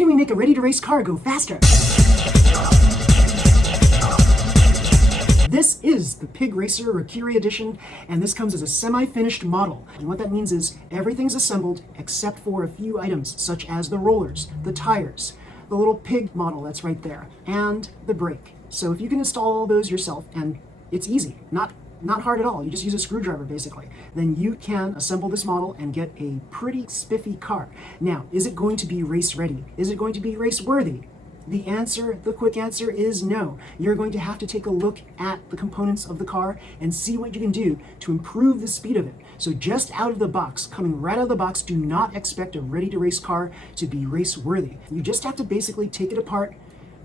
can we make a ready-to-race car go faster? This is the Pig Racer Rakiri Edition, and this comes as a semi-finished model. And what that means is everything's assembled except for a few items, such as the rollers, the tires, the little pig model that's right there, and the brake. So if you can install all those yourself, and it's easy, not hard at all, you just use a screwdriver basically, then you can assemble this model and get a pretty spiffy car. Now, is it going to be race ready? Is it going to be race worthy? The quick answer is no. You're going to have to take a look at the components of the car and see what you can do to improve the speed of it. So just out of the box, coming right out of the box, do not expect a ready-to-race car to be race-worthy. You just have to basically take it apart,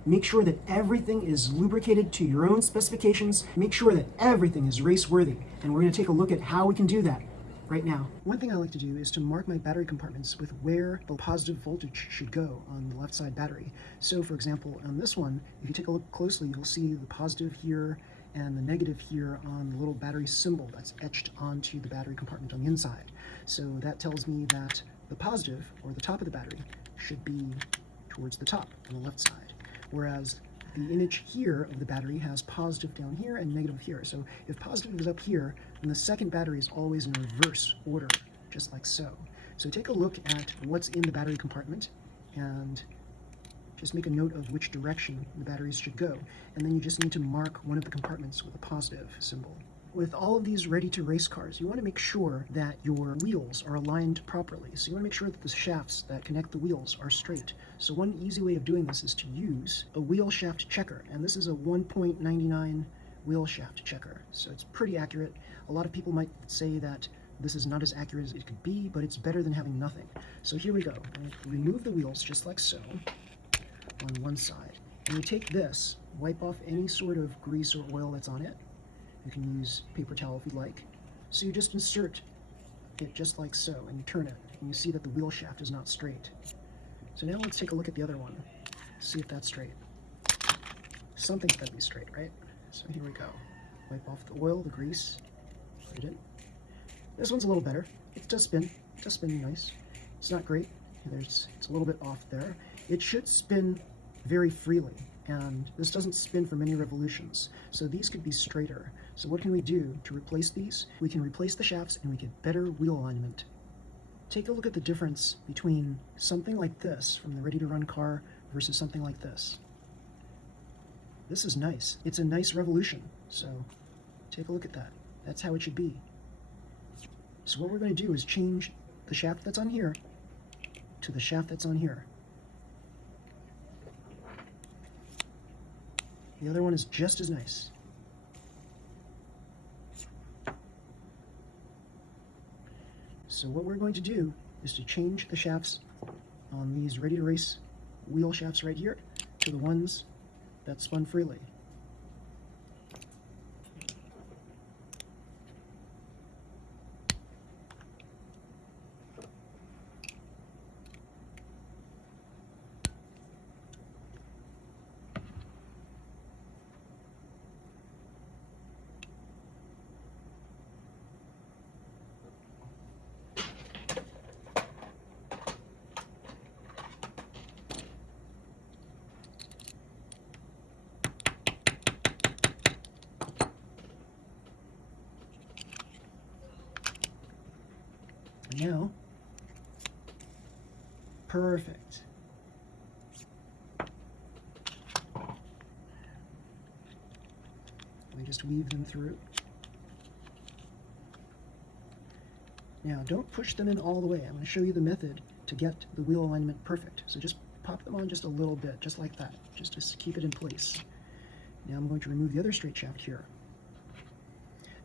make sure that everything is lubricated to your own specifications, make sure that everything is race-worthy. And we're going to take a look at how we can do that right now. One thing I like to do is to mark my battery compartments with where the positive voltage should go on the left side battery. So for example, on this one, if you take a look closely, you'll see the positive here and the negative here on the little battery symbol that's etched onto the battery compartment on the inside. So that tells me that the positive, or the top of the battery, should be towards the top on the left side. Whereas the image here of the battery has positive down here and negative here. So if positive is up here, then the second battery is always in reverse order, just like so. So take a look at what's in the battery compartment and just make a note of which direction the batteries should go. And then you just need to mark one of the compartments with a positive symbol. With all of these ready-to-race cars, you want to make sure that your wheels are aligned properly. So you want to make sure that the shafts that connect the wheels are straight. So one easy way of doing this is to use a wheel shaft checker. And this is a 1.99 wheel shaft checker. So it's pretty accurate. A lot of people might say that this is not as accurate as it could be, but it's better than having nothing. So here we go. I'm going to remove the wheels just like so on one side. And you take this, wipe off any sort of grease or oil that's on it. You can use paper towel if you'd like. So you just insert it just like so, and you turn it, and you see that the wheel shaft is not straight. So now let's take a look at the other one, see if that's straight. Something's got to be straight, right? So here we go. Wipe off the oil, the grease, put it in. This one's a little better. It does spin nice. It's not great. It's a little bit off there. It should spin very freely, and this doesn't spin for many revolutions. So these could be straighter. So what can we do to replace these? We can replace the shafts and we get better wheel alignment. Take a look at the difference between something like this from the ready-to-run car versus something like this. This is nice. It's a nice revolution. So take a look at that. That's how it should be. So what we're going to do is change the shaft that's on here to the shaft that's on here. The other one is just as nice. So what we're going to do is to change the shafts on these ready-to-race wheel shafts right here to the ones that spun freely. Now, perfect. We just weave them through. Now, don't push them in all the way. I'm going to show you the method to get the wheel alignment perfect. So just pop them on just a little bit, just like that, just to keep it in place. Now I'm going to remove the other straight shaft here.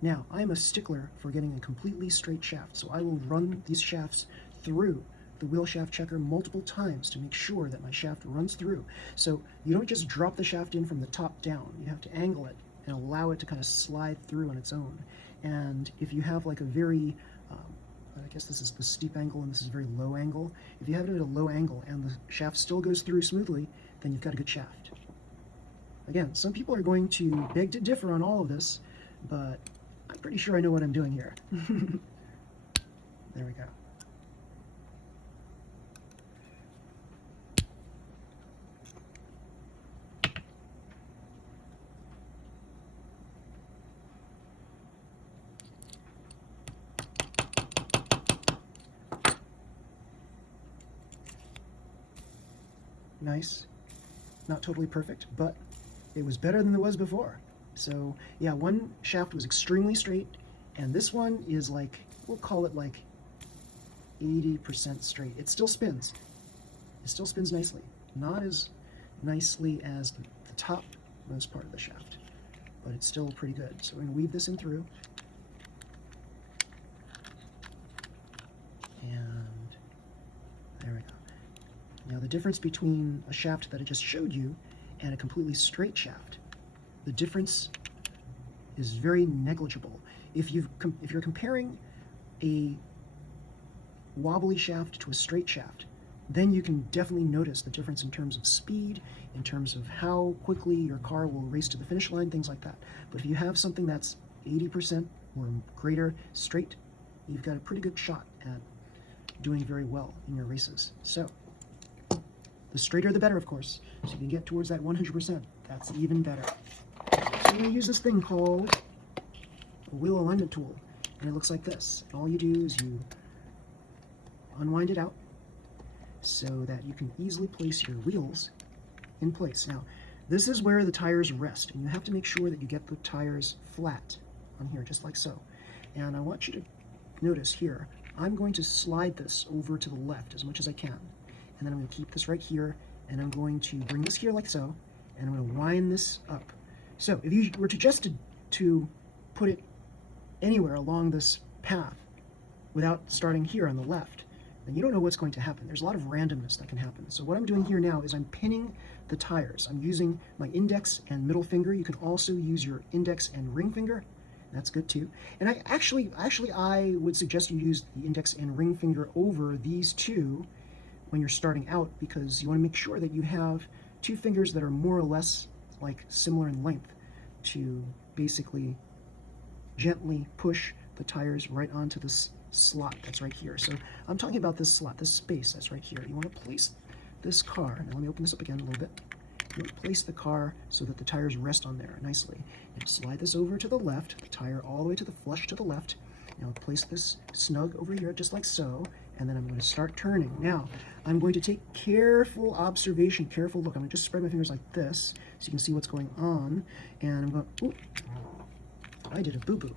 Now, I am a stickler for getting a completely straight shaft, so I will run these shafts through the wheel shaft checker multiple times to make sure that my shaft runs through. So you don't just drop the shaft in from the top down. You have to angle it and allow it to kind of slide through on its own. And if you have like a very, I guess this is the steep angle and this is a very low angle. If you have it at a low angle and the shaft still goes through smoothly, then you've got a good shaft. Again, some people are going to beg to differ on all of this, but I'm pretty sure I know what I'm doing here. There we go. nice. Not totally perfect, but it was better than it was before. So yeah, one shaft was extremely straight, and this one is like, we'll call it like 80% straight. It still spins. It still spins nicely. Not as nicely as the topmost part of the shaft, but it's still pretty good. So we're going to weave this in through. And there we go. Now the difference between a shaft that I just showed you and a completely straight shaft, the difference is very negligible. If you're comparing a wobbly shaft to a straight shaft, then you can definitely notice the difference in terms of speed, in terms of how quickly your car will race to the finish line, things like that. But if you have something that's 80% or greater straight, you've got a pretty good shot at doing very well in your races. So the straighter the better, of course. So you can get towards that 100%. That's even better. So I'm going to use this thing called a wheel alignment tool, and it looks like this. And all you do is you unwind it out so that you can easily place your wheels in place. Now, this is where the tires rest, and you have to make sure that you get the tires flat on here, just like so. And I want you to notice here, I'm going to slide this over to the left as much as I can. And then I'm going to keep this right here, and I'm going to bring this here like so, and I'm going to wind this up. So if you were to put it anywhere along this path without starting here on the left, then you don't know what's going to happen. There's a lot of randomness that can happen. So what I'm doing here now is I'm pinning the tires. I'm using my index and middle finger. You can also use your index and ring finger. That's good too. And I would suggest you use the index and ring finger over these two when you're starting out, because you want to make sure that you have two fingers that are more or less like similar in length to basically gently push the tires right onto this slot that's right here. So I'm talking about this slot, this space that's right here. You want to place this car, now let me open this up again a little bit. You want to place the car so that the tires rest on there nicely. And slide this over to the left, the tire all the way to the flush to the left. Now place this snug over here just like so, and then I'm going to start turning. Now, I'm going to take careful observation, careful look. I'm going to just spread my fingers like this so you can see what's going on. And I'm going, ooh, I did a boo-boo.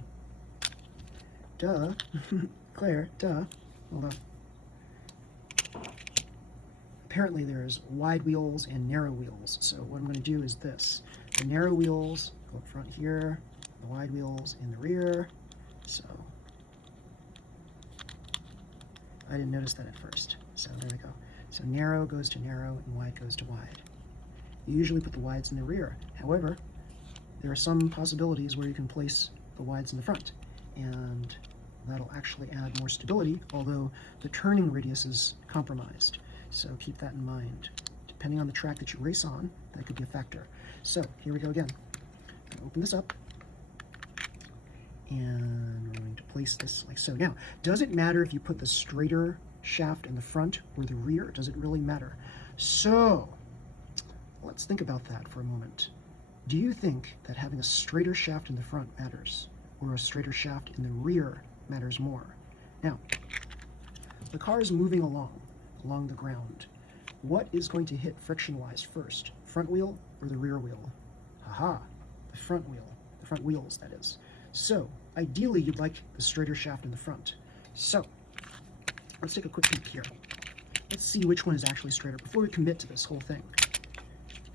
Duh. Claire, duh. Hold on. Apparently there's wide wheels and narrow wheels. So what I'm going to do is this. The narrow wheels go up front here, the wide wheels in the rear. So I didn't notice that at first. So there we go. So narrow goes to narrow and wide goes to wide. You usually put the wides in the rear. However, there are some possibilities where you can place the wides in the front, and that'll actually add more stability, although the turning radius is compromised. So keep that in mind. Depending on the track that you race on, that could be a factor. So here we go again. I'm gonna open this up, and we're going to place this like so. Now, does it matter if you put the straighter shaft in the front or the rear? Does it really matter? So let's think about that for a moment. Do you think that having a straighter shaft in the front matters, or a straighter shaft in the rear matters more? Now, the car is moving along the ground. What is going to hit friction-wise first? Front wheel or the rear wheel? Aha, the front wheel. The front wheels, that is. So, ideally, you'd like the straighter shaft in the front. So, let's take a quick peek here. Let's see which one is actually straighter before we commit to this whole thing.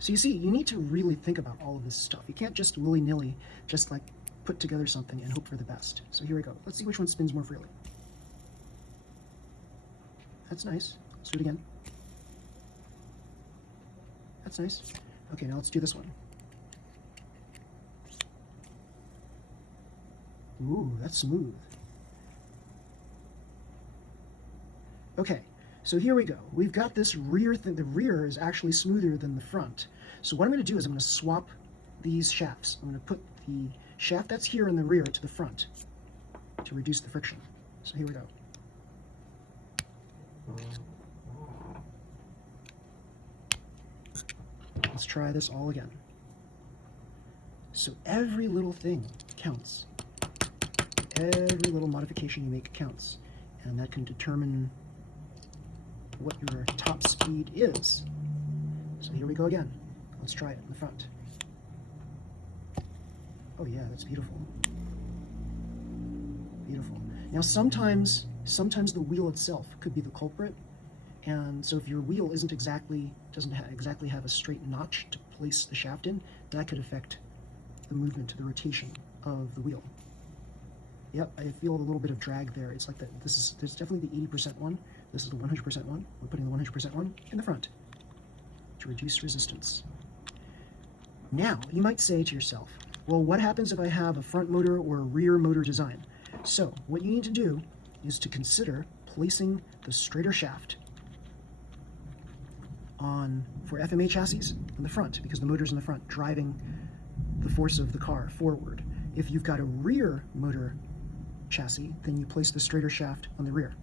So you see, you need to really think about all of this stuff. You can't just willy-nilly just like put together something and hope for the best. So here we go. Let's see which one spins more freely. That's nice. Let's do it again. That's nice. Okay, now let's do this one. Ooh, that's smooth. Okay, so here we go. We've got this rear thing. The rear is actually smoother than the front. So what I'm going to do is I'm going to swap these shafts. I'm going to put the shaft that's here in the rear to the front to reduce the friction. So here we go. Let's try this all again. So every little thing counts. Every little modification you make counts, and that can determine what your top speed is. So here we go again. Let's try it in the front. Oh yeah, that's beautiful. Beautiful. Now sometimes the wheel itself could be the culprit, and so if your wheel doesn't exactly have a straight notch to place the shaft in, that could affect the movement, the rotation of the wheel. Yep, I feel a little bit of drag there. It's like that. There's definitely the 80% one. This is the 100% one. We're putting the 100% one in the front to reduce resistance. Now, you might say to yourself, well, what happens if I have a front motor or a rear motor design? So, what you need to do is to consider placing the straighter shaft for FMA chassis in the front, because the motor's in the front, driving the force of the car forward. If you've got a rear motor chassis, then you place the straighter shaft on the rear.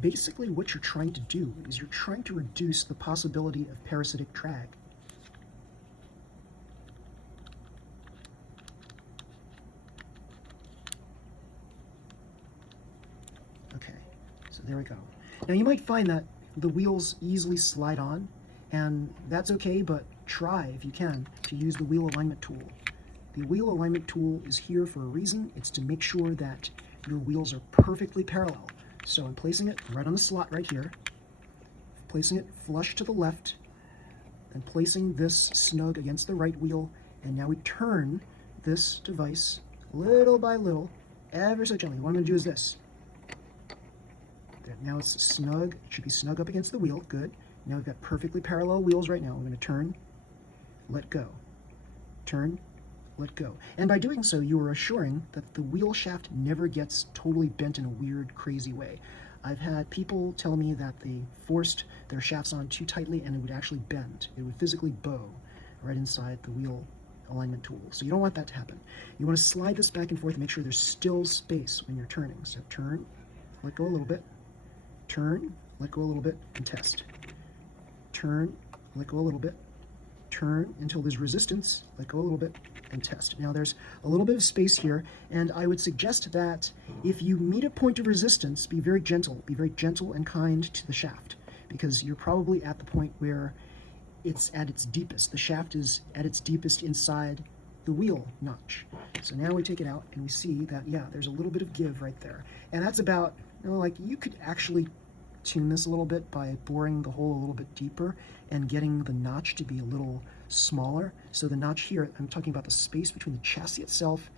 Basically, what you're trying to do is you're trying to reduce the possibility of parasitic drag. Okay, so there we go. Now you might find that the wheels easily slide on, and that's okay, but try, if you can, to use the wheel alignment tool. The wheel alignment tool is here for a reason. It's to make sure that your wheels are perfectly parallel. So I'm placing it right on the slot right here, placing it flush to the left, and placing this snug against the right wheel, and now we turn this device little by little, ever so gently. What I'm going to do is this. There, now it's snug, it should be snug up against the wheel, good. Now we've got perfectly parallel wheels right now. We're going to turn, let go, turn, let go. And by doing so, you are assuring that the wheel shaft never gets totally bent in a weird, crazy way. I've had people tell me that they forced their shafts on too tightly and it would actually bend. It would physically bow right inside the wheel alignment tool. So you don't want that to happen. You want to slide this back and forth and make sure there's still space when you're turning. So turn, let go a little bit, turn, let go a little bit, and test. Turn, let go a little bit, turn until there's resistance, let go a little bit, and test. Now there's a little bit of space here, and I would suggest that if you meet a point of resistance, be very gentle and kind to the shaft, because you're probably at the point where it's at its deepest. The shaft is at its deepest inside the wheel notch. So now we take it out and we see that, yeah, there's a little bit of give right there. And that's about, like you could actually tune this a little bit by boring the hole a little bit deeper and getting the notch to be a little smaller. So the notch here, I'm talking about the space between the chassis itself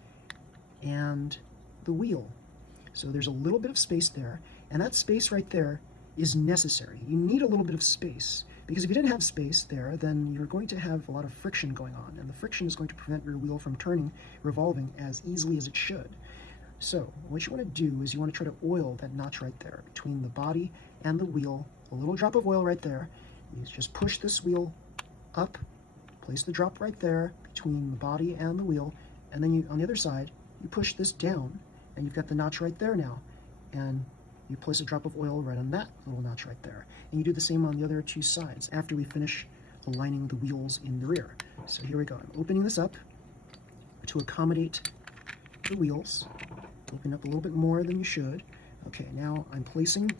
and the wheel. So there's a little bit of space there, and that space right there is necessary. You need a little bit of space, because if you didn't have space there, then you're going to have a lot of friction going on, and the friction is going to prevent your wheel from turning, revolving as easily as it should. So what you want to do is you want to try to oil that notch right there between the body and the wheel. A little drop of oil right there. You just push this wheel up, place the drop right there between the body and the wheel, and then you, on the other side, you push this down, and you've got the notch right there now. And you place a drop of oil right on that little notch right there. And you do the same on the other two sides after we finish aligning the wheels in the rear. So here we go. I'm opening this up to accommodate the wheels. Open up a little bit more than you should. Okay, now I'm placing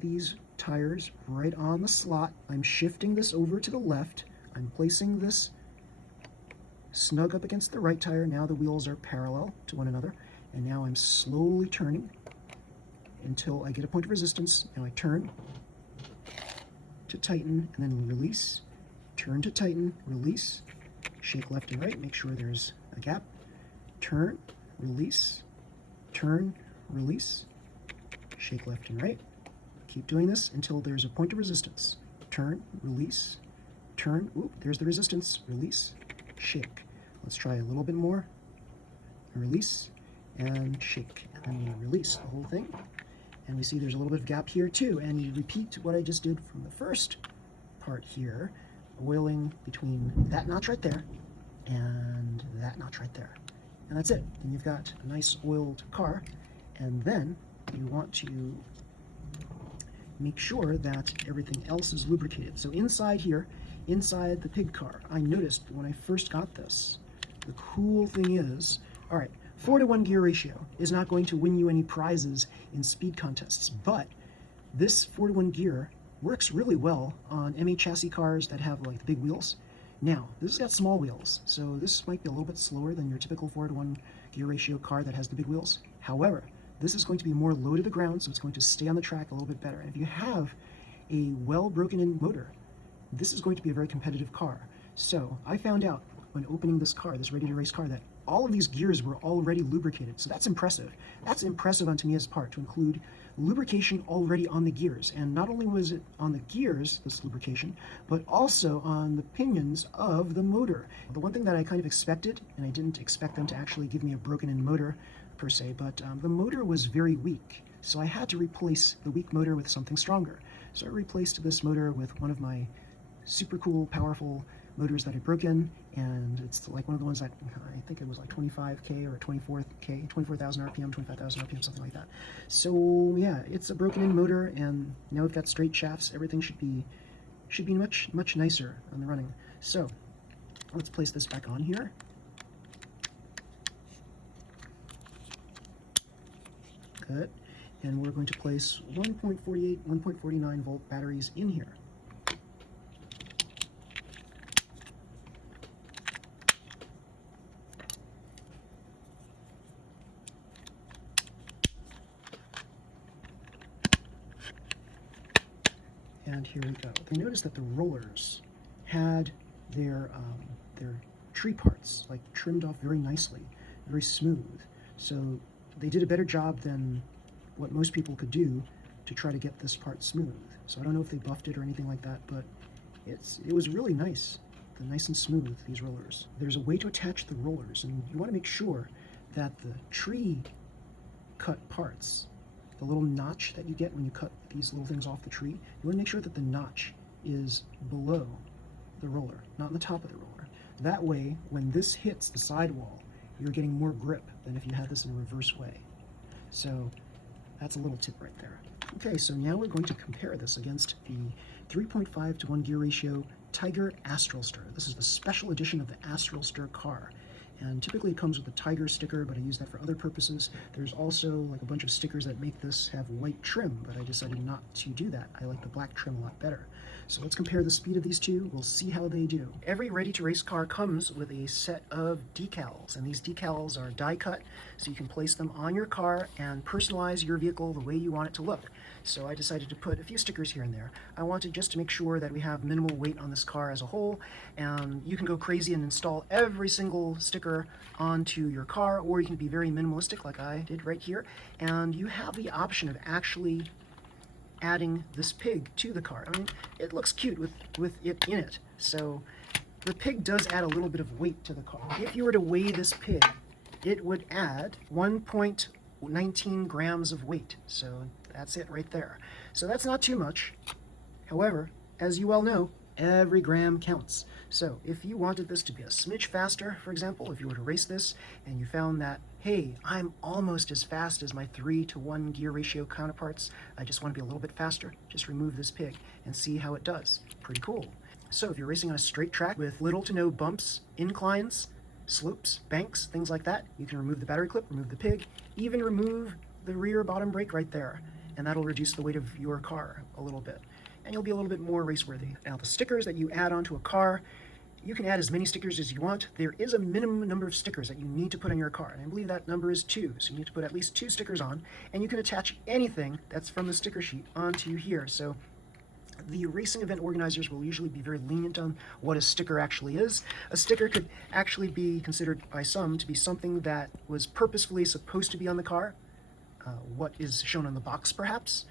these tires right on the slot. I'm shifting this over to the left. I'm placing this snug up against the right tire. Now the wheels are parallel to one another. And now I'm slowly turning until I get a point of resistance. Now I turn to tighten and then release. Turn to tighten, release. Shake left and right, make sure there's a gap. Turn, release. Turn, release. Shake left and right. Keep doing this until there's a point of resistance. Turn, release, turn, oop, there's the resistance, release, shake. Let's try a little bit more. Release and shake. And then you release the whole thing. And we see there's a little bit of gap here too. And you repeat what I just did from the first part here, oiling between that notch right there and that notch right there. And that's it. Then you've got a nice oiled car. And then you want to make sure that everything else is lubricated. So inside here, inside the pig car, I noticed when I first got this, the cool thing is, all right, 4-to-1 gear ratio is not going to win you any prizes in speed contests, but This 4-to-1 gear works really well on MA chassis cars that have like the big wheels. Now, this has got small wheels, so this might be a little bit slower than your typical 4-to-1 gear ratio car that has the big wheels. However, this is going to be more low to the ground, so it's going to stay on the track a little bit better. And if you have a well broken in motor, this is going to be a very competitive car. So I found out when opening this car, this ready to race car, that all of these gears were already lubricated. So that's impressive. That's impressive on Tamiya's part to include lubrication already on the gears. And not only was it on the gears, this lubrication, but also on the pinions of the motor. The one thing that I kind of expected, and I didn't expect them to actually give me a broken in motor per se, but the motor was very weak. So I had to replace the weak motor with something stronger. So I replaced this motor with one of my super cool, powerful motors that had broken, and it's like one of the ones that I think it was like 25K or 24K, 24,000 RPM, 25,000 RPM, something like that. So yeah, it's a broken in motor, and now we've got straight shafts. Everything should be much nicer on the running. So let's place this back on here. Good. And we're going to place 1.48, 1.49 volt batteries in here. And here we go. I noticed that the rollers had their tree parts like trimmed off very nicely, very smooth. So they did a better job than what most people could do to try to get this part smooth. So I don't know if they buffed it or anything like that, but it was really nice. They're nice and smooth, these rollers. There's a way to attach the rollers, and you want to make sure that the tree cut parts, the little notch that you get when you cut these little things off the tree, you want to make sure that the notch is below the roller, not on the top of the roller. That way, when this hits the sidewall, you're getting more grip than if you had this in a reverse way. So that's a little tip right there. Okay, so now we're going to compare this against the 3.5 to 1 gear ratio Tiger Astral Stir. This is the special edition of the Astral Stir car. And typically it comes with a Tiger sticker, but I use that for other purposes. There's also like a bunch of stickers that make this have white trim, but I decided not to do that. I like the black trim a lot better. So let's compare the speed of these two. We'll see how they do. Every ready-to-race car comes with a set of decals, and these decals are die cut, so you can place them on your car and personalize your vehicle the way you want it to look. So I decided to put a few stickers here and there. I wanted just to make sure that we have minimal weight on this car as a whole, and you can go crazy and install every single sticker onto your car, or you can be very minimalistic like I did right here, and you have the option of actually adding this pig to the car. I mean, it looks cute with it in it, so the pig does add a little bit of weight to the car. If you were to weigh this pig, it would add 1.19 grams of weight, so that's it right there. So that's not too much. However, as you well know, every gram counts. So if you wanted this to be a smidge faster, for example, if you were to race this and you found that, hey, I'm almost as fast as my 3 to 1 gear ratio counterparts, I just want to be a little bit faster, just remove this pig and see how it does. Pretty cool. So if you're racing on a straight track with little to no bumps, inclines, slopes, banks, things like that, you can remove the battery clip, remove the pig, even remove the rear bottom brake right there, and that'll reduce the weight of your car a little bit, and you'll be a little bit more race-worthy. Now, the stickers that you add onto a car, you can add as many stickers as you want. There is a minimum number of stickers that you need to put on your car, and I believe that number is 2, so you need to put at least 2 stickers on, and you can attach anything that's from the sticker sheet onto here. So the racing event organizers will usually be very lenient on what a sticker actually is. A sticker could actually be considered by some to be something that was purposefully supposed to be on the car, what is shown on the box perhaps,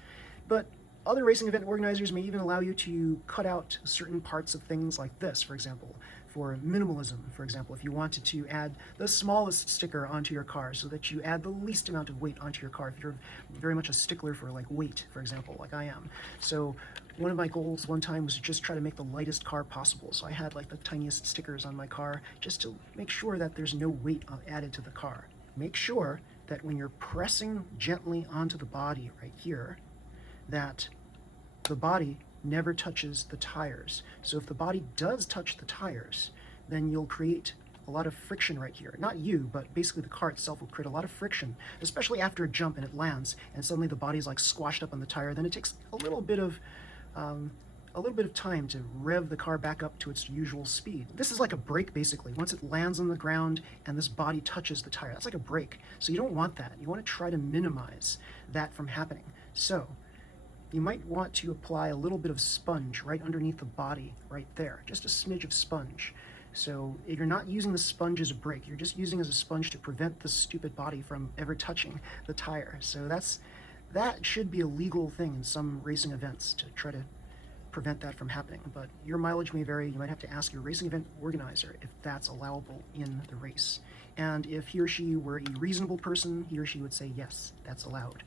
but other racing event organizers may even allow you to cut out certain parts of things like this, for example, for minimalism. For example, if you wanted to add the smallest sticker onto your car so that you add the least amount of weight onto your car, if you're very much a stickler for like weight, for example, like I am. So one of my goals one time was to just try to make the lightest car possible. So I had like the tiniest stickers on my car just to make sure that there's no weight added to the car. Make sure that when you're pressing gently onto the body right here, that the body never touches the tires. So if the body does touch the tires, then you'll create a lot of friction right here. Not you, but basically the car itself will create a lot of friction, especially after a jump and it lands, and suddenly the body's like squashed up on the tire. Then it takes a little bit of time to rev the car back up to its usual speed. This is like a brake, basically. Once it lands on the ground and this body touches the tire, that's like a brake. So you don't want that. You want to try to minimize that from happening. So you might want to apply a little bit of sponge right underneath the body, right there. Just a smidge of sponge. So you're not using the sponge as a brake. You're just using it as a sponge to prevent the stupid body from ever touching the tire. So that should be a legal thing in some racing events, to try to prevent that from happening. But your mileage may vary. You might have to ask your racing event organizer if that's allowable in the race. And if he or she were a reasonable person, he or she would say, yes, that's allowed.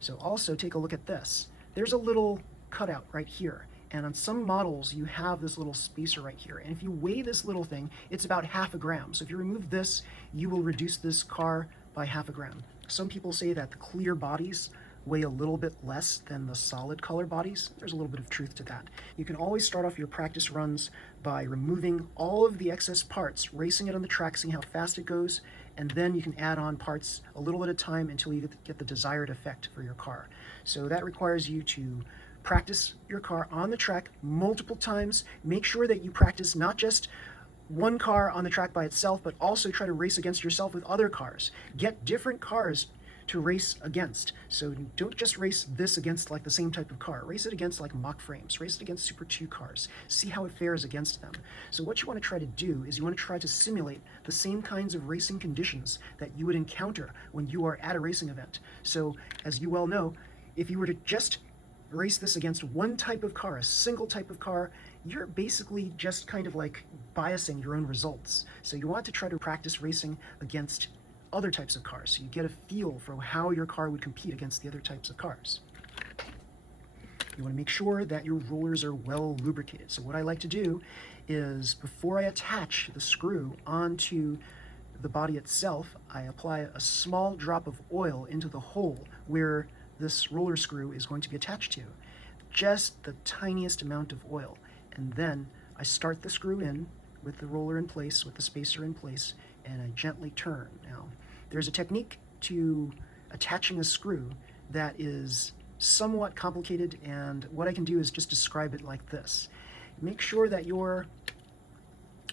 So also take a look at this. There's a little cutout right here. And on some models, you have this little spacer right here. And if you weigh this little thing, it's about 0.5 gram. So if you remove this, you will reduce this car by 0.5 gram. Some people say that the clear bodies weigh a little bit less than the solid color bodies. There's a little bit of truth to that. You can always start off your practice runs by removing all of the excess parts, racing it on the track, seeing how fast it goes, and then you can add on parts a little at a time until you get the desired effect for your car. So that requires you to practice your car on the track multiple times. Make sure that you practice not just one car on the track by itself, but also try to race against yourself with other cars. Get different cars to race against. So don't just race this against like the same type of car. Race it against like mock frames. Race it against Super 2 cars. See how it fares against them. So what you want to try to do is you want to try to simulate the same kinds of racing conditions that you would encounter when you are at a racing event. So as you well know, if you were to just race this against one type of car, a single type of car, you're basically just kind of like biasing your own results. So you want to try to practice racing against other types of cars, so you get a feel for how your car would compete against the other types of cars. You want to make sure that your rollers are well lubricated. So what I like to do is, before I attach the screw onto the body itself, I apply a small drop of oil into the hole where this roller screw is going to be attached to. Just the tiniest amount of oil. And then I start the screw in with the roller in place, with the spacer in place, and I gently turn. Now, there's a technique to attaching a screw that is somewhat complicated, and what I can do is just describe it like this. Make sure that your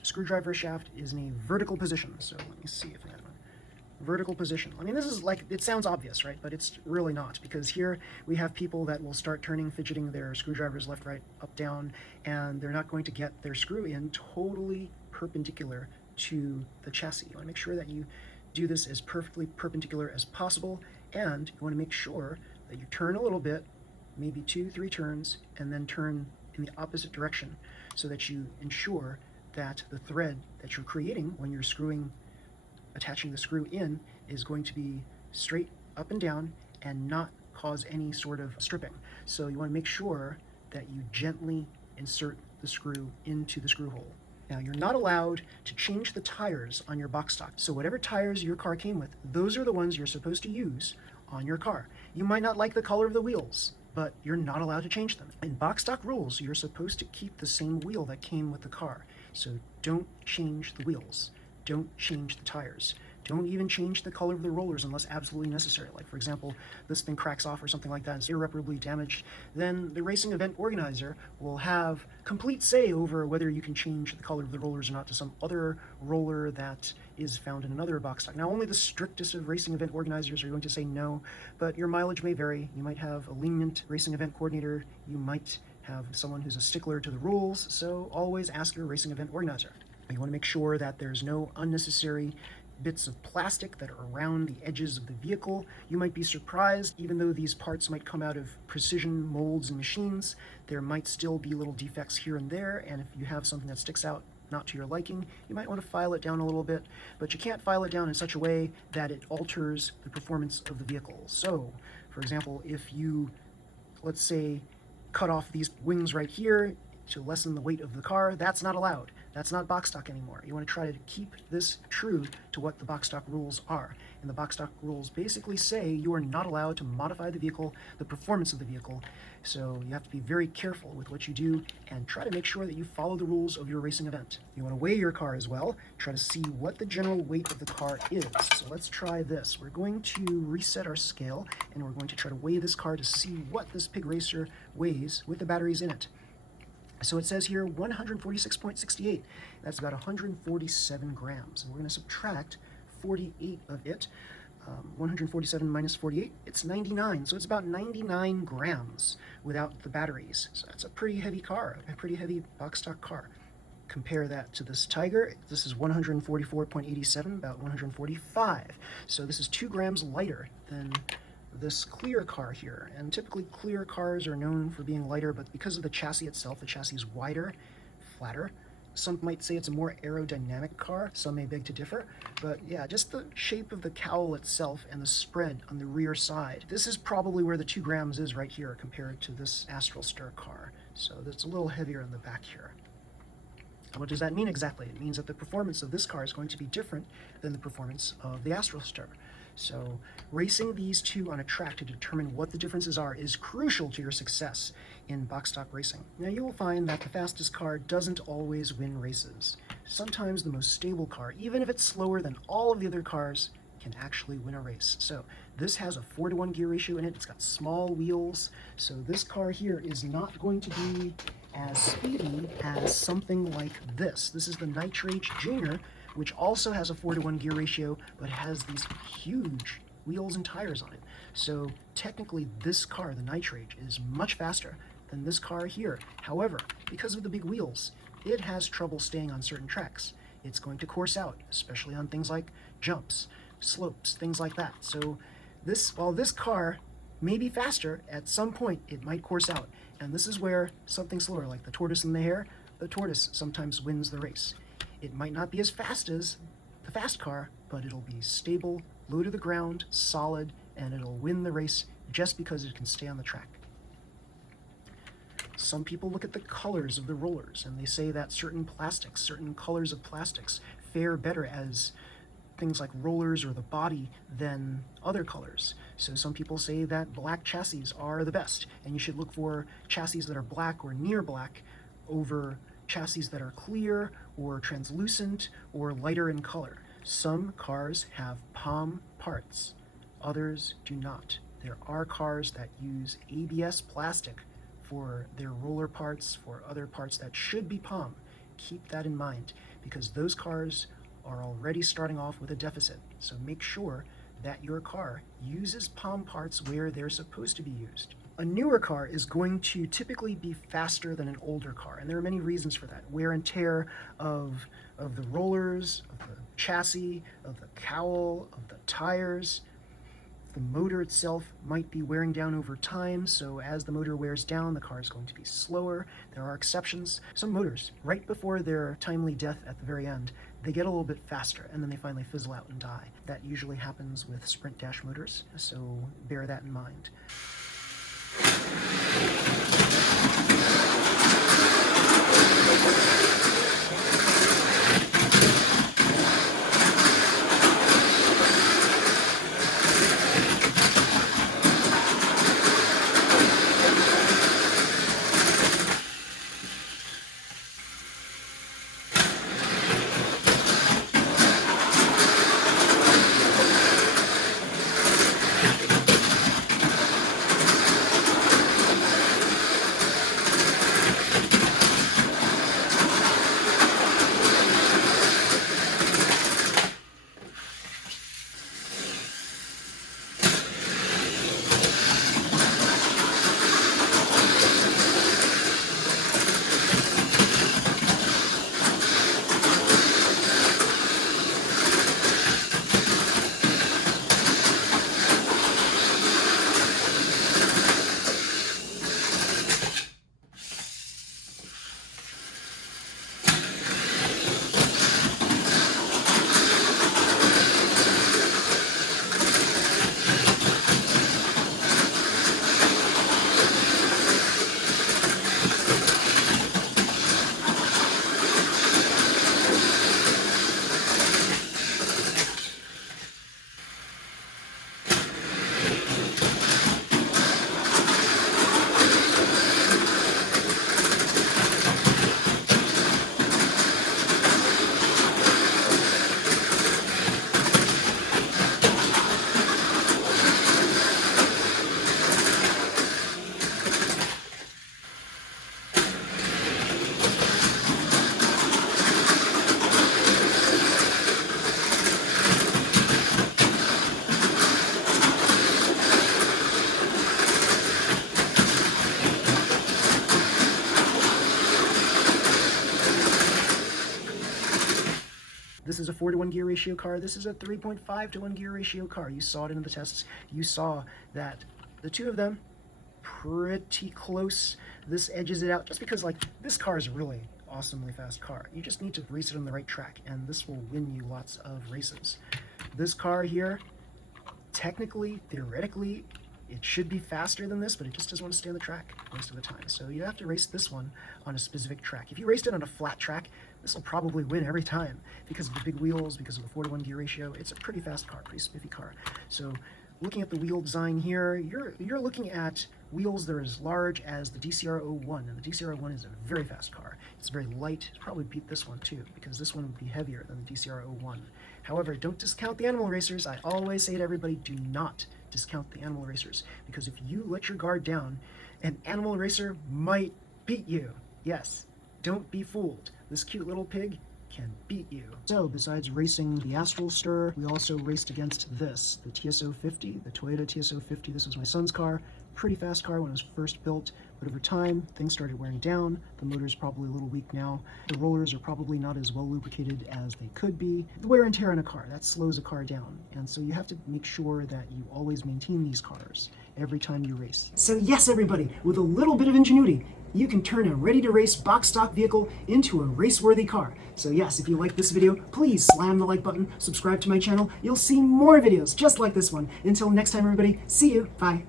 screwdriver shaft is in a vertical position. So let me see if I have a vertical position. I mean, this is like, it sounds obvious, right? But it's really not, because here we have people that will start turning, fidgeting their screwdrivers left, right, up, down, and they're not going to get their screw in totally perpendicular to the chassis. You want to make sure that you do this as perfectly perpendicular as possible, and you want to make sure that you turn a little bit, maybe 2-3 turns, and then turn in the opposite direction, so that you ensure that the thread that you're creating when you're attaching the screw in is going to be straight up and down and not cause any sort of stripping. So you want to make sure that you gently insert the screw into the screw hole. Now, you're not allowed to change the tires on your box stock. So whatever tires your car came with, those are the ones you're supposed to use on your car. You might not like the color of the wheels, but you're not allowed to change them. In box stock rules, you're supposed to keep the same wheel that came with the car. So don't change the wheels. Don't change the tires. Don't even change the color of the rollers unless absolutely necessary. Like, for example, this thing cracks off or something like that and it's irreparably damaged, then the racing event organizer will have complete say over whether you can change the color of the rollers or not to some other roller that is found in another box stock. Now, only the strictest of racing event organizers are going to say no, but your mileage may vary. You might have a lenient racing event coordinator. You might have someone who's a stickler to the rules, so always ask your racing event organizer. You want to make sure that there's no unnecessary bits of plastic that are around the edges of the vehicle. You might be surprised, even though these parts might come out of precision molds and machines, there might still be little defects here and there, and if you have something that sticks out not to your liking, you might want to file it down a little bit, but you can't file it down in such a way that it alters the performance of the vehicle. So, for example, if you, let's say, cut off these wings right here to lessen the weight of the car, that's not allowed. That's not box stock anymore. You want to try to keep this true to what the box stock rules are. And the box stock rules basically say you are not allowed to modify the vehicle, the performance of the vehicle. So you have to be very careful with what you do and try to make sure that you follow the rules of your racing event. You want to weigh your car as well. Try to see what the general weight of the car is. So let's try this. We're going to reset our scale and we're going to try to weigh this car to see what this Pig Racer weighs with the batteries in it. So it says here 146.68. That's about 147 grams. And we're going to subtract 48 of it. 147 minus 48, it's 99. So it's about 99 grams without the batteries. So that's a pretty heavy car, a pretty heavy box stock car. Compare that to this Tiger. This is 144.87, about 145. So this is 2 grams lighter than this clear car here. And typically clear cars are known for being lighter, but because of the chassis itself, the chassis is wider, flatter. Some might say it's a more aerodynamic car. Some may beg to differ. But yeah, just the shape of the cowl itself and the spread on the rear side. This is probably where the 2 grams is right here compared to this Astralstar car. So that's a little heavier in the back here. What does that mean exactly? It means that the performance of this car is going to be different than the performance of the Astralstar. So racing these two on a track to determine what the differences are is crucial to your success in box stock racing. Now you will find that the fastest car doesn't always win races. Sometimes the most stable car, even if it's slower than all of the other cars, can actually win a race. So this has a 4-to-1 gear ratio in it. It's got small wheels. So this car here is not going to be as speedy as something like this. This is the Nitrage Junior, which also has a 4-to-1 gear ratio, but has these huge wheels and tires on it. So technically this car, the Nitrage, is much faster than this car here. However, because of the big wheels, it has trouble staying on certain tracks. It's going to course out, especially on things like jumps, slopes, things like that. So while this car may be faster, at some point it might course out. And this is where something slower, like the tortoise and the hare, the tortoise sometimes wins the race. It might not be as fast as the fast car, but it'll be stable, low to the ground, solid, and it'll win the race just because it can stay on the track. Some people look at the colors of the rollers and they say that certain plastics, certain colors of plastics fare better as things like rollers or the body than other colors. So some people say that black chassis are the best, and you should look for chassis that are black or near black over chassis that are clear or translucent or lighter in color. Some cars have palm parts, others do not. There are cars that use ABS plastic for their roller parts, for other parts that should be palm. Keep that in mind, because those cars are already starting off with a deficit. So make sure that your car uses palm parts where they're supposed to be used. A newer car is going to typically be faster than an older car, and there are many reasons for that. Wear and tear of the rollers, of the chassis, of the cowl, of the tires. The motor itself might be wearing down over time, so as the motor wears down, the car is going to be slower. There are exceptions. Some motors, right before their timely death at the very end, they get a little bit faster, and then they finally fizzle out and die. That usually happens with sprint dash motors, so bear that in mind. This is a 4-to-1 gear ratio car. This is a 3.5-to-1 gear ratio car. You saw it in the tests. You saw that the two of them pretty close. This edges it out just because, like, this car is a really awesomely fast car. You just need to race it on the right track, and this will win you lots of races. This car here, technically, theoretically, it should be faster than this, but it just doesn't want to stay on the track most of the time. So you have to race this one on a specific track. If you raced it on a flat track, this will probably win every time because of the big wheels, because of the 4-to-1 gear ratio. It's a pretty fast car, pretty spiffy car. So looking at the wheel design here, you're looking at wheels that are as large as the DCR-01, and the DCR-01 is a very fast car. It's very light. It'll probably beat this one too, because this one would be heavier than the DCR-01. However, don't discount the animal racers. I always say to everybody, do not discount the animal racers, because if you let your guard down, an animal racer might beat you. Yes, don't be fooled. This cute little pig can beat you. So besides racing the Astral Stir, we also raced against this, the TSO50, the Toyota TSO50. This was my son's car. Pretty fast car when it was first built, but over time things started wearing down. The motor's probably a little weak now. The rollers are probably not as well lubricated as they could be. The wear and tear in a car, that slows a car down, and so you have to make sure that you always maintain these cars every time you race. So yes, everybody, with a little bit of ingenuity, you can turn a ready-to-race box stock vehicle into a race-worthy car. So yes, if you like this video, please slam the like button, subscribe to my channel. You'll see more videos just like this one. Until next time, everybody, see you. Bye.